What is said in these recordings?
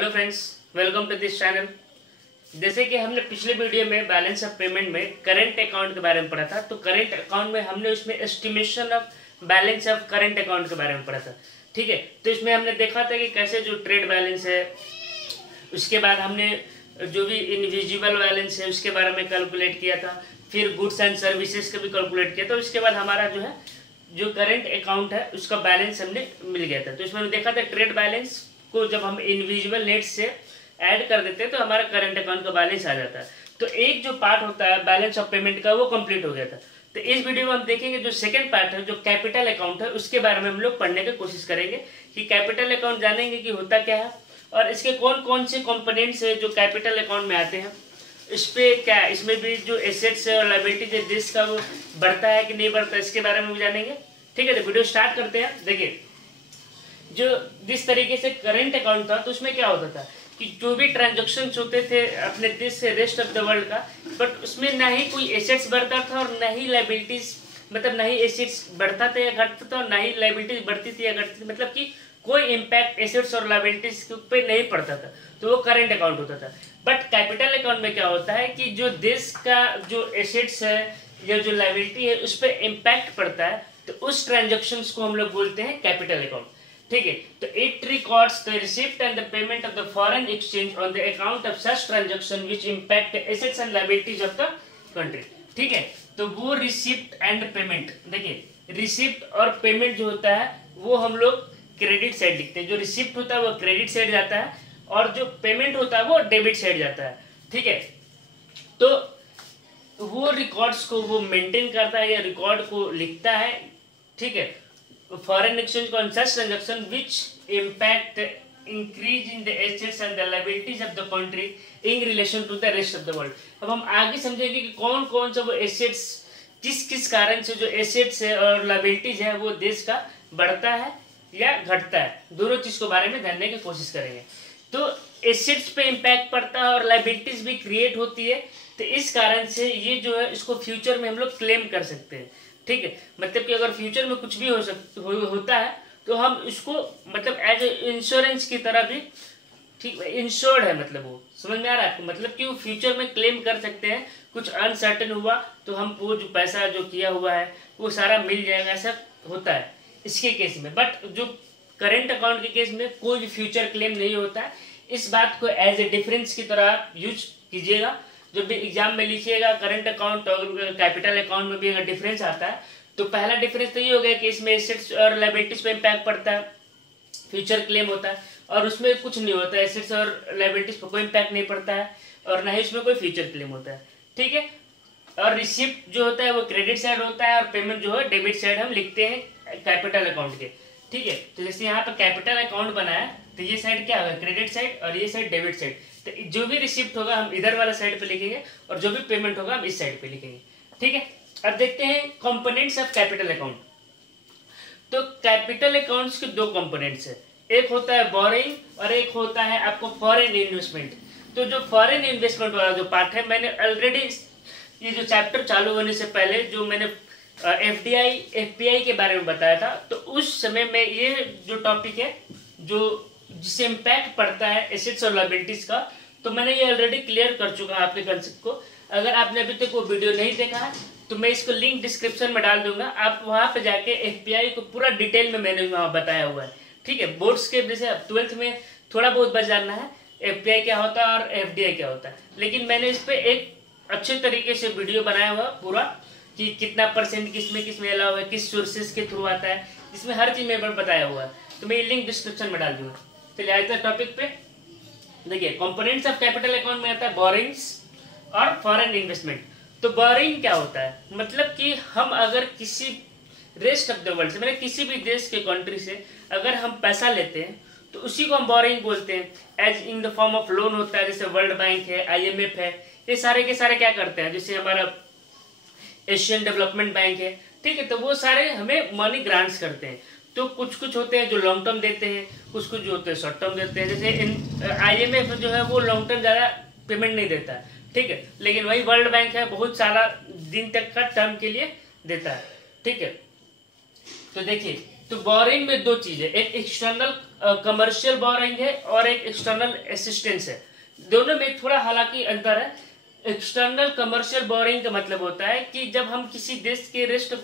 Hello friends, welcome to this channel. जैसे कि हमने पिछले वीडियो में बैलेंस ऑफ पेमेंट में करंट अकाउंट के बारे में पढ़ा था, तो करंट अकाउंट में हमने उसमें estimation of balance of current account के बारे में पढ़ा था। ठीक है, तो इसमें हमने देखा था कि कैसे जो ट्रेड बैलेंस है, उसके बाद हमने जो भी इनविजिबल बैलेंस है उसके बारे में कैलकुलेट किया था, फिर गुड्स एंड सर्विसेज का भी कैलकुलेट किया था। उसके बाद हमारा जो करंट अकाउंट है उसका बैलेंस हमने मिल गया था। तो इसमें हमने देखा था ट्रेड बैलेंस को जब हम इनविजिबल नेट से ऐड कर देते हैं तो हमारा करंट अकाउंट का बैलेंस आ जाता है। तो एक जो पार्ट होता है बैलेंस ऑफ पेमेंट का वो कंप्लीट हो गया था। तो इस वीडियो में हम देखेंगे जो सेकंड पार्ट है, जो कैपिटल अकाउंट है, उसके बारे में हम लोग पढ़ने की कोशिश करेंगे कि कैपिटल अकाउंट जानेंगे कि होता क्या है और इसके कौन कौन से कंपोनेंट्स है जो कैपिटल अकाउंट में आते हैं। इस पे क्या, इसमें भी जो एसेट्स है और लायबिलिटीज है देश का, वो बढ़ता है कि नहीं बढ़ता, इसके बारे में भी जानेंगे। ठीक है, तो वीडियो स्टार्ट करते हैं। देखिए, जो जिस तरीके से करंट अकाउंट था तो उसमें क्या होता था कि जो भी ट्रांजैक्शंस होते थे अपने देश से रेस्ट ऑफ द वर्ल्ड का, बट उसमें ना ही कोई एसेट्स बढ़ता था और ना ही लायबिलिटीज, मतलब ना ही एसेट्स बढ़ता था या घटता था और ना ही लायबिलिटीज बढ़ती थी या घटती थी, मतलब कि कोई इम्पैक्ट एसेट्स और लायबिलिटीज पे नहीं पड़ता था। तो वो करंट अकाउंट होता था। बट कैपिटल अकाउंट में क्या होता है कि जो देश का जो एसेट्स है या जो लायबिलिटी है उस पर इम्पैक्ट पड़ता है, तो उस ट्रांजेक्शन्स को हम लोग बोलते हैं कैपिटल अकाउंट। ठीक है, तो it records the receipt and the payment of the foreign exchange on the account of such transaction which impact assets and liabilities of the country. ठीक है, तो वो रिसिप्ट एंड पेमेंट, देखिए रिसिप्ट और payment जो होता है वो हम लोग क्रेडिट साइड लिखते हैं। जो रिसिप्ट होता है वो क्रेडिट साइड जाता है और जो पेमेंट होता है वो डेबिट साइड जाता है। ठीक है, तो वो रिकॉर्ड्स को वो मेंटेन करता है या रिकॉर्ड को लिखता है। ठीक है, foreign exchange on such transaction which impact increase in the assets and the liabilities of the country in relation to the rest of the world। अब हम आगे समझेंगे कि कौन कौन सा वो एसेट्स, किस किस कारण से जो एसेट्स है और लायबिलिटीज है वो देश का बढ़ता है या घटता है, दोनों चीज के बारे में जानने की कोशिश करेंगे। तो एसेट्स पे इम्पैक्ट पड़ता है और लायबिलिटीज भी क्रिएट होती है, तो इस कारण से ये जो है इसको फ्यूचर में हम लोग क्लेम कर सकते हैं। ठीक है, मतलब कि अगर फ्यूचर में कुछ भी होता है तो हम इसको मतलब एज ए इंश्योरेंस की तरह भी, ठीक इंश्योर्ड है, मतलब वो समझ में आ रहा है आपको, मतलब कि वो फ्यूचर में क्लेम कर सकते हैं। कुछ अनसर्टेन हुआ तो हम वो जो पैसा जो किया हुआ है वो सारा मिल जाएगा, ऐसा होता है इसके केस में। बट जो करंट अकाउंट के केस में कोई भी फ्यूचर क्लेम नहीं होता है। इस बात को एज ए डिफरेंस की तरह आप यूज कीजिएगा। जब भी एग्जाम में लिखिएगा करंट अकाउंट और कैपिटल अकाउंट में भी अगर डिफरेंस आता है तो पहला डिफरेंस तो ये हो गया कि इसमें एसेट्स और लायबिलिटीज पे इम्पैक्ट पड़ता है, फ्यूचर क्लेम होता है, और उसमें कुछ नहीं होता है, एसेट्स और लायबिलिटीज पर कोई इम्पैक्ट नहीं पड़ता है और ना ही उसमें कोई फ्यूचर क्लेम होता है। ठीक है, और रिसिप्ट जो होता है वो क्रेडिट साइड होता है और पेमेंट जो है डेबिट साइड हम लिखते हैं कैपिटल अकाउंट के। ठीक है, तो जैसे यहाँ पर कैपिटल अकाउंट बनाया तो ये साइड क्या होगा, क्रेडिट साइड, और ये साइड डेबिट साइड। तो जो भी रिसिप्ट होगा हम इधर वाला साइड पे लिखेंगे और जो भी पेमेंट होगा हम इस साइड पे लिखेंगे। ठीक है, अब देखते हैं कंपोनेंट्स ऑफ कैपिटल अकाउंट। तो कैपिटल अकाउंट्स के दो कंपोनेंट्स है, एक होता है बोरिंग और एक होता है आपको फॉरेन इन्वेस्टमेंट। तो जो फॉरेन इन्वेस्टमेंट वाला जो पार्ट है, मैंने ऑलरेडी ये जो चैप्टर चालू होने से पहले जो मैंने एफडीआई एफपीआई के बारे में बताया था, तो उस समय में ये जो टॉपिक है जो जिससे इम्पैक्ट पड़ता है एसेट्स और लायबिलिटीज का, तो मैंने ये ऑलरेडी क्लियर कर चुका है आपके कंसेप्ट को। अगर आपने अभी तक वो वीडियो नहीं देखा है तो मैं इसको लिंक डिस्क्रिप्शन में डाल दूंगा, आप वहां पे जाके एफपीआई को पूरा डिटेल में मैंने वहां बताया हुआ है। ठीक है, बोर्ड्स के जैसे 12th में थोड़ा बहुत बस जानना है एफपीआई क्या होता है और एफडीआई क्या होता है, लेकिन मैंने इस पर एक अच्छे तरीके से वीडियो बनाया हुआ पूरा कि कितना परसेंट किसमें अलाउ है, किस सोर्सेज के थ्रू आता है, इसमें हर चीज में बताया हुआ है। तो मैं ये लिंक डिस्क्रिप्शन में डाल दूंगा। चलिए आते हैं टॉपिक पे। देखिए, कंपोनेंट्स ऑफ कैपिटल अकाउंट में आता है बोरिंग्स और फॉरेन इन्वेस्टमेंट। तो बोरिंग क्या होता है, मतलब कि हम अगर किसी रेस्ट ऑफ द वर्ल्ड से, मतलब किसी भी देश के कंट्री से अगर हम पैसा लेते हैं तो उसी को हम बोरिंग बोलते हैं। As in the form of loan होता है, जैसे वर्ल्ड बैंक है, IMF है, ये सारे के सारे क्या करते हैं, जैसे हमारा एशियन डेवलपमेंट बैंक है। ठीक है, तो वो सारे हमें मनी ग्रांट्स करते हैं। तो कुछ कुछ होते हैं जो लॉन्ग टर्म देते हैं, कुछ कुछ जो होते हैं शॉर्ट टर्म देते हैं। जैसे IMF जो है वो लॉन्ग टर्म ज़्यादा पेमेंट नहीं देता है, ठीक है, लेकिन वही वर्ल्ड बैंक है बहुत सारा दिन तक का टर्म के लिए देता है। ठीक है, तो देखिए तो बोरिंग में दो चीज है, एक एक्सटर्नल कमर्शियल बोरिंग है और एक एक्सटर्नल असिस्टेंस है। दोनों में थोड़ा हालांकि अंतर है। एक्सटर्नल कमर्शियल बोरिंग का मतलब होता है कि जब हम किसी देश के रेस्ट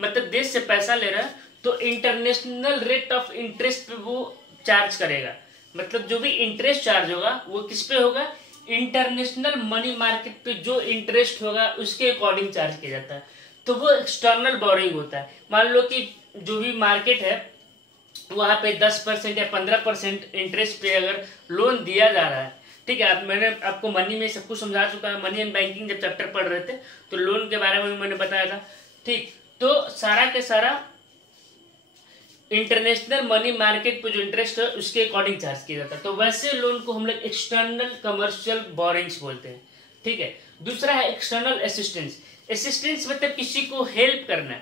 मतलब देश से पैसा ले रहे हैं तो इंटरनेशनल रेट ऑफ इंटरेस्ट पे वो चार्ज करेगा। मतलब जो भी इंटरेस्ट चार्ज होगा वो किस पे होगा, इंटरनेशनल मनी मार्केट पे जो इंटरेस्ट होगा उसके अकॉर्डिंग चार्ज किया जाता है। तो वो एक्सटर्नल बोरिंग होता है। मान लो कि जो भी मार्केट है वहां पे 10% या 15% इंटरेस्ट पे अगर लोन दिया जा रहा है, ठीक है। मैंने आपको मनी में सब कुछ समझा चुका है, मनी एंड बैंकिंग जब चैप्टर पढ़ रहे थे तो लोन के बारे में मैंने बताया था, ठीक। तो सारा के सारा इंटरनेशनल मनी मार्केट पे जो इंटरेस्ट है उसके अकॉर्डिंग चार्ज किया जाता है। तो वैसे लोन को हम लोग एक्सटर्नल कमर्शियल बोरिंग्स बोलते हैं, ठीक है। दूसरा है एक्सटर्नल असिस्टेंस। असिस्टेंस मतलब किसी को हेल्प करना।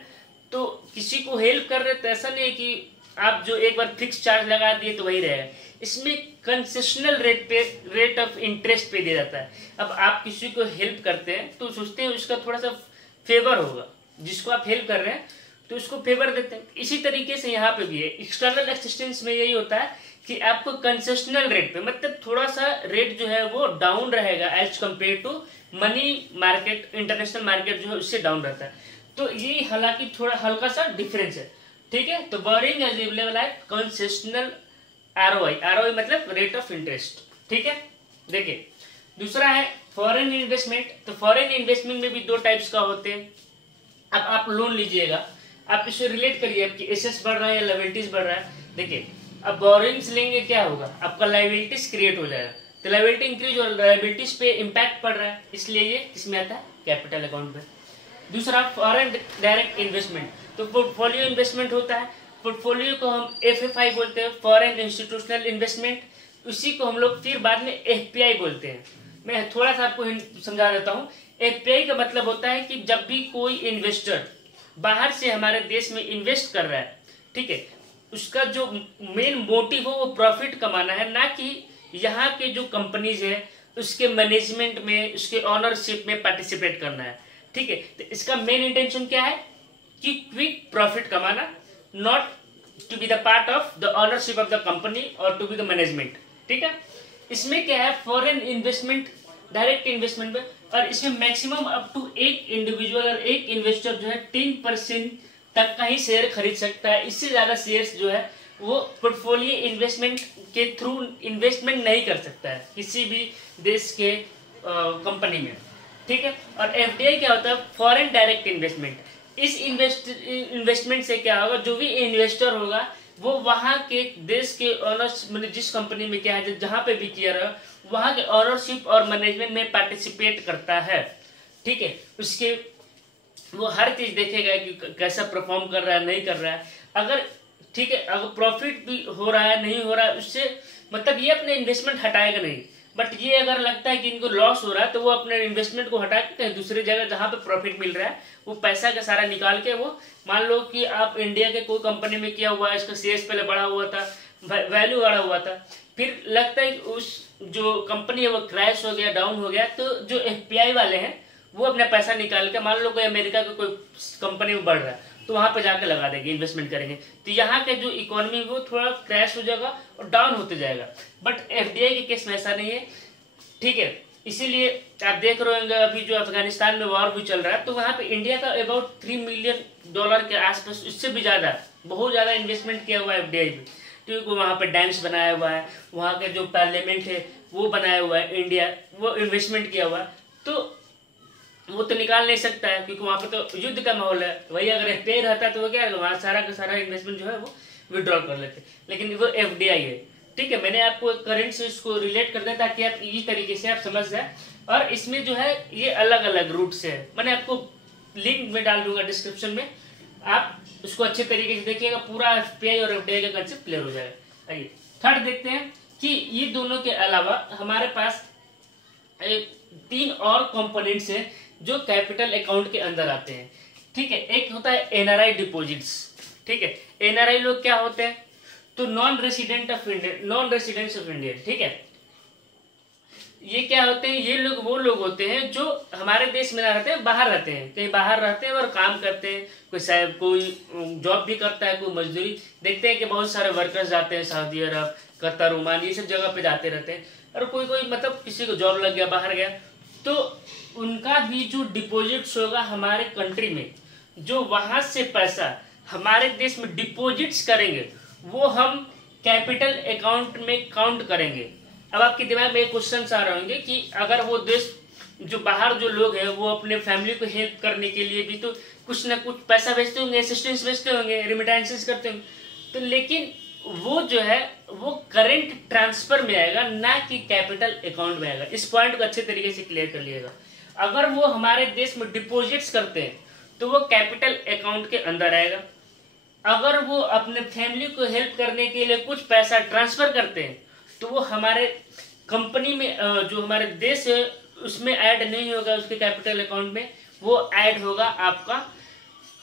तो किसी को हेल्प कर रहे तो ऐसा नहीं है कि आप जो एक बार फिक्स चार्ज लगा दिए तो वही रहेगा। इसमें कंसेशनल रेट ऑफ इंटरेस्ट पे दिया जाता है। अब आप किसी को हेल्प करते हैं तो सोचते हैं उसका थोड़ा सा फेवर होगा, जिसको आप हेल्प कर रहे हैं तो उसको फेवर देते हैं। इसी तरीके से यहाँ पे भी है, एक्सटर्नल असिस्टेंस में यही होता है कि आपको कंसेशनल रेट पे मतलब थोड़ा सा रेट जो है वो डाउन रहेगा as compare to money market. International market जो है उससे डाउन रहता है। तो ये हालांकि थोड़ा हल्का सा डिफरेंस है, ठीक है। तो बोरिंग एज अवेलेबल है कंसेशनल आरओआई। आरओआई मतलब रेट ऑफ इंटरेस्ट, ठीक है। देखिए दूसरा है फॉरेन इन्वेस्टमेंट। तो फॉरेन इन्वेस्टमेंट में भी दो टाइप्स का होते हैं। अब आप लोन लीजिएगा, आप इसे रिलेट करिए आपकी एसेट्स बढ़ रहा है या लायबिलिटीज बढ़ रहा है। देखिए अब बोरिंग्स लेंगे क्या होगा, आपका लायबिलिटीज क्रिएट हो जाएगा। तो लायबिलिटी इंक्रीज और लायबिलिटीज पे इम्पैक्ट पड़ रहा है, इसलिए ये किसमें आता है, कैपिटल अकाउंट में। दूसरा फॉरेन डायरेक्ट इन्वेस्टमेंट। तो पोर्टफोलियो इन्वेस्टमेंट होता है। पोर्टफोलियो को हम एफएफआई बोलते हैं, फॉरेन इंस्टीट्यूशनल इन्वेस्टमेंट। उसी को हम लोग फिर बाद में एफपीआई बोलते हैं। मैं थोड़ा सा आपको समझा देता हूँ। एफपीआई का मतलब होता है कि जब भी कोई इन्वेस्टर बाहर से हमारे देश में इन्वेस्ट कर रहा है, ठीक है, उसका जो मेन मोटिव हो वो प्रॉफिट कमाना है, ना कि यहाँ के जो कंपनीज है उसके मैनेजमेंट में, उसके ऑनरशिप में पार्टिसिपेट करना है, ठीक है। तो इसका मेन इंटेंशन क्या है कि क्विक प्रॉफिट कमाना, not to be the part of the ownership of the company और टू बी द मैनेजमेंट, ठीक है। इसमें क्या है, फॉरेन इन्वेस्टमेंट डायरेक्ट इन्वेस्टमेंट में, और इसमें मैक्सिमम अप टू एक इंडिविजुअल और एक इन्वेस्टर जो है 10% तक का ही शेयर खरीद सकता है। इससे ज्यादा शेयर्स जो है वो पोर्टफोलियो इन्वेस्टमेंट के थ्रू इन्वेस्टमेंट नहीं कर सकता है किसी भी देश के कंपनी में, ठीक है। और एफडीआई क्या होता है, फॉरेन डायरेक्ट इन्वेस्टमेंट। इस इन्वेस्टमेंट से क्या होगा, जो भी इन्वेस्टर होगा वो वहां के देश के ऑनर्स मतलब जिस कंपनी में क्या है जहां पे भी किया रहा वहां के ऑनरशिप और मैनेजमेंट में पार्टिसिपेट करता है, ठीक है। उसके वो हर चीज देखेगा कि कैसा परफॉर्म कर रहा है नहीं कर रहा है। अगर ठीक है अगर प्रॉफिट भी हो रहा है नहीं हो रहा है उससे मतलब ये अपने इन्वेस्टमेंट हटाएगा नहीं। बट ये अगर लगता है कि इनको लॉस हो रहा है तो वो अपने इन्वेस्टमेंट को हटा के कहीं दूसरी जगह जहां पे प्रॉफिट मिल रहा है वो पैसा का सारा निकाल के वो, मान लो कि आप इंडिया के कोई कंपनी में किया हुआ है, इसका शेयर्स पहले बढ़ा हुआ था, वैल्यू बढ़ा हुआ था, फिर लगता है उस जो कंपनी है वो क्रैश हो गया, डाउन हो गया, तो जो एफपीआई वाले हैं वो अपना पैसा निकाल के, मान लो कोई अमेरिका का कोई कंपनी में बढ़ रहा है तो वहां पे जाके लगा देंगे, इन्वेस्टमेंट करेंगे, तो यहाँ के जो इकोनॉमी वो थोड़ा क्रैश हो जाएगा और डाउन होते जाएगा। बट एफडीआई के केस में ऐसा नहीं है, ठीक है। इसीलिए आप देख रहे होंगे अभी जो अफगानिस्तान में वॉर भी चल रहा है तो वहां पे इंडिया का अबाउट $3 मिलियन के आसपास, इससे भी ज्यादा, बहुत ज्यादा इन्वेस्टमेंट किया हुआ है एफडीआई में, क्योंकि वहां पे डैम्स बनाया हुआ है, वहां के जो पार्लियामेंट है वो बनाया हुआ है, इंडिया वो इन्वेस्टमेंट किया हुआ है, तो वो तो निकाल नहीं सकता है क्योंकि वहां पे तो युद्ध का माहौल है। वही अगर एफडीआई रहता तो वो क्या है, वहां सारा का सारा इन्वेस्टमेंट जो है वो विड्रॉ कर लेते, लेकिन वो एफडीआई है, ठीक है। मैंने आपको करंट से इसको रिलेट कर दिया ताकि आप इस तरीके से आप समझ जाए। और इसमें जो है ये अलग अलग रूट से है, मैंने आपको लिंक में डाल दूंगा डिस्क्रिप्शन में, आप उसको अच्छे तरीके से देखिएगा, पूरा एफपीआई और एफडीआई का कंसेप्ट क्लियर हो जाएगा। आइए थर्ड देखते हैं कि ये दोनों के अलावा हमारे पास 3 और कंपोनेंट्स हैं जो कैपिटल अकाउंट के अंदर आते हैं, ठीक है। एक होता है एनआरआई डिपॉजिट्स, ठीक है। एनआरआई लोग क्या होते हैं, तो नॉन रेसिडेंट ऑफ इंडिया, ठीक है। ये क्या होते हैं, ये लोग वो लोग होते हैं जो हमारे देश में ना रहते हैं, बाहर रहते हैं, कहीं बाहर रहते हैं और काम करते हैं। कोई शायद कोई जॉब भी करता है, कोई मजदूरी। देखते हैं कि बहुत सारे वर्कर्स जाते हैं सऊदी अरब, कतर, ओमान, ये सब जगह पे जाते रहते हैं। और कोई कोई मतलब किसी को जॉब लग गया, बाहर गया, तो उनका भी जो डिपॉजिट्स होगा हमारे कंट्री में, जो वहां से पैसा हमारे देश में डिपॉजिट्स करेंगे, वो हम कैपिटल अकाउंट में काउंट करेंगे। अब आपके दिमाग में एक क्वेश्चन आ रहे होंगे कि अगर वो देश जो बाहर जो लोग हैं वो अपने फैमिली को हेल्प करने के लिए भी तो कुछ ना कुछ पैसा भेजते होंगे, असिस्टेंस भेजते होंगे, रिमिटेंसेस करते होंगे, तो लेकिन वो जो है वो करेंट ट्रांसफर में आएगा, ना कि कैपिटल अकाउंट में आएगा। इस पॉइंट को अच्छे तरीके से क्लियर कर लिएगा। अगर वो हमारे देश में डिपॉजिट्स करते हैं तो वो कैपिटल अकाउंट के अंदर आएगा। अगर वो अपने फैमिली को हेल्प करने के लिए कुछ पैसा ट्रांसफर करते हैं तो वो हमारे कंपनी में जो हमारे देश है उसमें ऐड नहीं होगा, उसके कैपिटल अकाउंट में, वो ऐड होगा आपका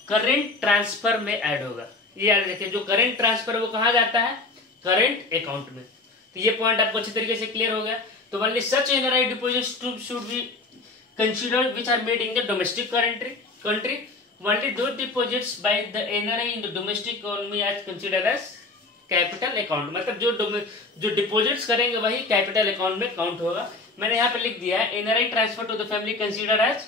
करेंट ट्रांसफर में ऐड होगा। ये याद रखिए, जो करेंट ट्रांसफर वो कहाँ जाता है, करेंट अकाउंट में। तो ये पॉइंट आपको अच्छी तरीके से क्लियर हो गया। तो only such NRI deposits should be considered which are made in the domestic country. Only those deposits by the NRI in the domestic economy as considered as capital account. मतलब जो deposits करेंगे वही capital account में count होगा। मैंने यहाँ पे लिख दिया है NRI transfer to the family consider as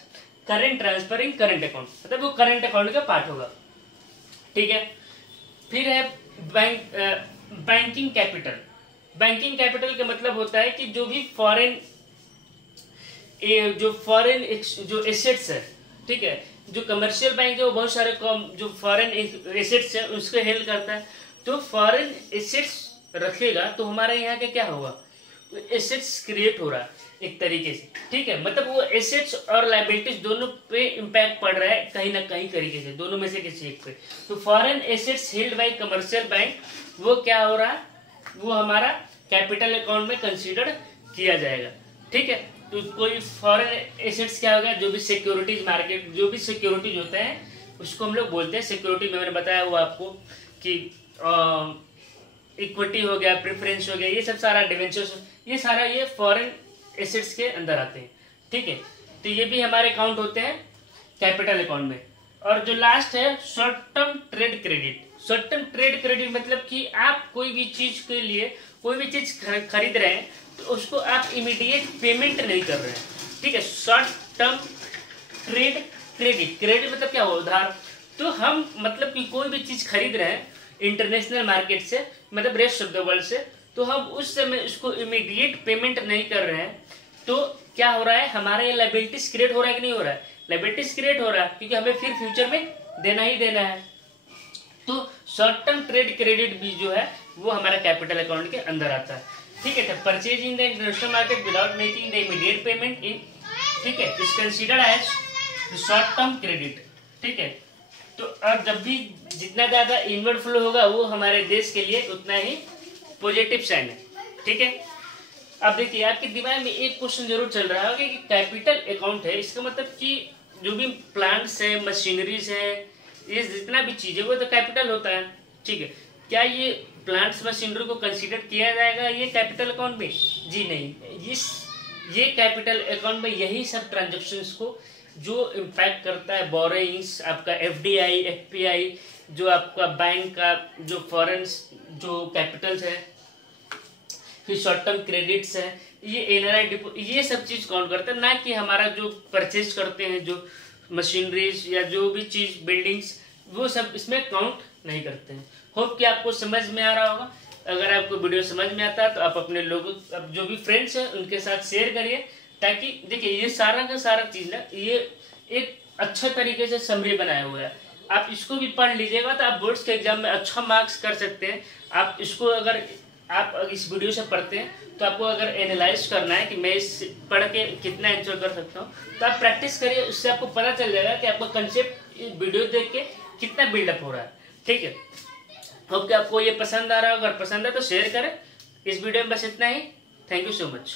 current transfer in current account, मतलब वो करेंट अकाउंट का पार्ट होगा। ठीक है, फिर है बैंकिंग कैपिटल। बैंकिंग कैपिटल का मतलब होता है कि जो भी फॉरेन जो एसेट्स है, ठीक है, जो कमर्शियल बैंक है वो बहुत सारे जो फॉरेन एसेट्स है उसको हेल्प करता है। तो फॉरेन एसेट्स रखेगा तो हमारे यहाँ के क्या होगा, एसेट्स क्रिएट हो रहा है एक तरीके से। ठीक है, मतलब वो एसेट्स और लायबिलिटीज दोनों पे इम्पैक्ट पड़ रहा है कहीं ना कहीं तरीके से, दोनों में से किसी एक पे। तो foreign assets held by commercial bank वो क्या हो रहा है, वो हमारा कैपिटल अकाउंट में कंसीडर किया जाएगा। ठीक है, तो कोई फॉरेन एसेट्स क्या होगा, जो भी सिक्योरिटीज मार्केट, जो भी सिक्योरिटीज होते हैं उसको हम लोग बोलते हैं सिक्योरिटी में। मैंने बताया वो आपको कि इक्विटी हो गया, प्रेफरेंस हो गया, ये सब सारा डिवेंचर्स, ये सारा ये फॉरेन एसेट्स के अंदर आते हैं। ठीक है, तो ये भी हमारे अकाउंट होते हैं कैपिटल अकाउंट में। और जो लास्ट है short term trade credit. Short term trade credit मतलब कि आप कोई भी चीज के लिए कोई भी चीज खरीद रहे हैं तो उसको आप इमीडिएट पेमेंट नहीं कर रहे हैं। ठीक है, short term trade credit. Credit मतलब क्या हो, उधार। तो हम मतलब कि कोई भी चीज खरीद रहे हैं इंटरनेशनल मार्केट से, मतलब रेस्ट ऑफ द वर्ल्ड से, तो हम उस समय उसको इमीडिएट पेमेंट नहीं कर रहे हैं तो क्या हो रहा है, हमारा ये लायबिलिटीज क्रिएट हो रहा है कि नहीं हो रहा है, लायबिलिटीज क्रिएट हो रहा है क्योंकि हमें फिर फ्यूचर में देना ही देना है। तो शॉर्ट टर्म ट्रेड क्रेडिट भी जो है वो हमारा कैपिटल अकाउंट के अंदर आता है। ठीक है, तो purchase in the international market without making the immediate payment in, ठीक है, is considered as short term credit. ठीक है, तो अब जब भी जितना ज्यादा इनवर्ड फ्लो होगा वो हमारे देश के लिए उतना ही पॉजिटिव साइन है। ठीक है, अब देखिए आपके दिमाग में एक क्वेश्चन जरूर चल रहा होगा कि कैपिटल अकाउंट है, इसका मतलब कि जो भी प्लांट्स है, मशीनरीज है, ये जितना भी चीज है वो तो कैपिटल होता है। ठीक है, क्या ये प्लांट्स मशीनरी को कंसीडर किया जाएगा ये कैपिटल अकाउंट में? जी नहीं, ये कैपिटल अकाउंट में यही सब ट्रांजेक्शन्स को जो इम्पैक्ट करता है, बोरोइंग्स, आपका एफडीआई, एफपीआई, जो आपका बैंक का जो फॉरेन जो कैपिटल्स है, फिर शॉर्ट टर्म क्रेडिट्स है, ये एनआरआई डिपो, ये सब चीज काउंट करता है, ना कि हमारा जो परचेज करते हैं जो मशीनरीज या जो भी चीज बिल्डिंग्स, वो सब इसमें काउंट नहीं करते हैं। होप कि आपको समझ में आ रहा होगा। अगर आपको वीडियो समझ में आता है तो आप अपने लोगों, अब जो भी फ्रेंड्स हैं उनके साथ शेयर करिए, ताकि देखिए ये सारा का सारा चीज ना ये एक अच्छा तरीके से समरी बनाया हुआ है। आप इसको भी पढ़ लीजिएगा तो आप बोर्ड्स के एग्जाम में अच्छा मार्क्स कर सकते हैं। आप इसको अगर आप इस वीडियो से पढ़ते हैं तो आपको अगर एनालाइज करना है कि मैं इस पढ़ के कितना एंजॉय कर सकता हूँ, तो आप प्रैक्टिस करिए, उससे आपको पता चल जाएगा कि आपका कंसेप्ट वीडियो देख के कितना बिल्डअप हो रहा है। ठीक है, होप कि आपको ये पसंद आ रहा है। अगर पसंद है तो शेयर करें। इस वीडियो में बस इतना ही। Thank you so much.